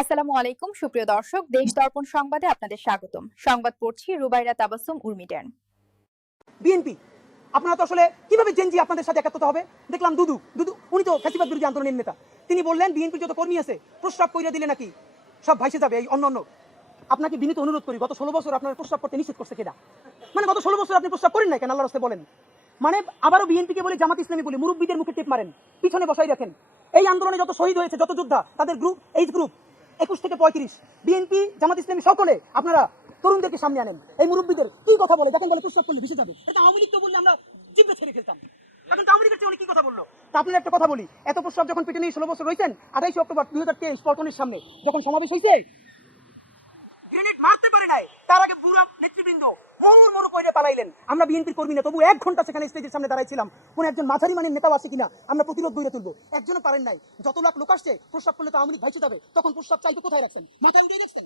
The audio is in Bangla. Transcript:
আসসালামু আলাইকুম সুপ্রিয় দর্শক, দেশ দর্পণ সংবাদে আপনাদের স্বাগতম। সংবাদ পড়ছি রুবাইরা তাবাসসুম উর্মিটান। বিএনপি আপনারা তো আসলে কিভাবে জেনজি আপনাদের সাথে একাত্মতা হবে? দেখলাম দুদু দুদু উনি তো ফ্যাসিবাদ বিরোধী আন্দোলনের নেতা। তিনি বললেন বিএনপির যত কর্মী আছে প্রস্রাব কইরা দিলে নাকি সব ভাইসে যাবে। এই অন্য আপনাকে বিনীত অনুরোধ করি, গত 16 বছর আপনার প্রস্রাব করতে নিষেধ করছে কেডা? মানে গত 16 বছর আপনি প্রস্রাব করেন না কেন? আল্লাহর রাস্তায় বলেন। মানে আবারও বিএনপিকে বলে জামাত ইসলামী বলে মুরব্বীদের মুখে টেপ মারেন, পিছনে বসাই রাখেন। এই আন্দোলনে যত শহীদ হয়েছে, যত যোদ্ধা, তাদের গ্রুপ এইজ গ্রুপ 21 থেকে 35, বিএনপি জামাত ইসলামী সকলে আপনারা তরুণদেরকে সামনে আনেন। এই মুরব্বীদের কি কথা বলে দেখেন, বলে প্রস্রাব করলে ভেসে যাবে। এটা আওয়ামী লীগ তো বললে আমরা জিভে ছেড়ে ফেলতাম। এখন তো আওয়ামী লীগের চেয়ে কি কথা বললো? তা আপনার একটা কথা বলি, এত প্রস্রাব যখন পেটে নিয়ে 16 বছর রয়েছেন, 28 অক্টোবর 2023 পল্টনের সামনে যখন সমাবেশ হয়েছে, গ্রেনেড মারতে পারে নাই, তার আগে বুড়া নেতৃবৃন্দ মরু কইরে পালাইলেন। আমরা বিএনপির কর্মী না, তবু 1 ঘন্টা সেখানে স্টেজের সামনে দাঁড়াইছিলাম, কোন একজন মাঝারি মানের নেতাও আছে কিনা আমরা প্রতিরোধ গড়ে তুলবো। একজনও পারেন নাই। যত লাখ লোক আসছে, প্রস্রাব করলে তো আওয়ামী লীগ ভাইসে যাবে, তখন প্রস্রাব চাইতে কোথায় রাখছেন? মাথায় উঠে রাখছেন।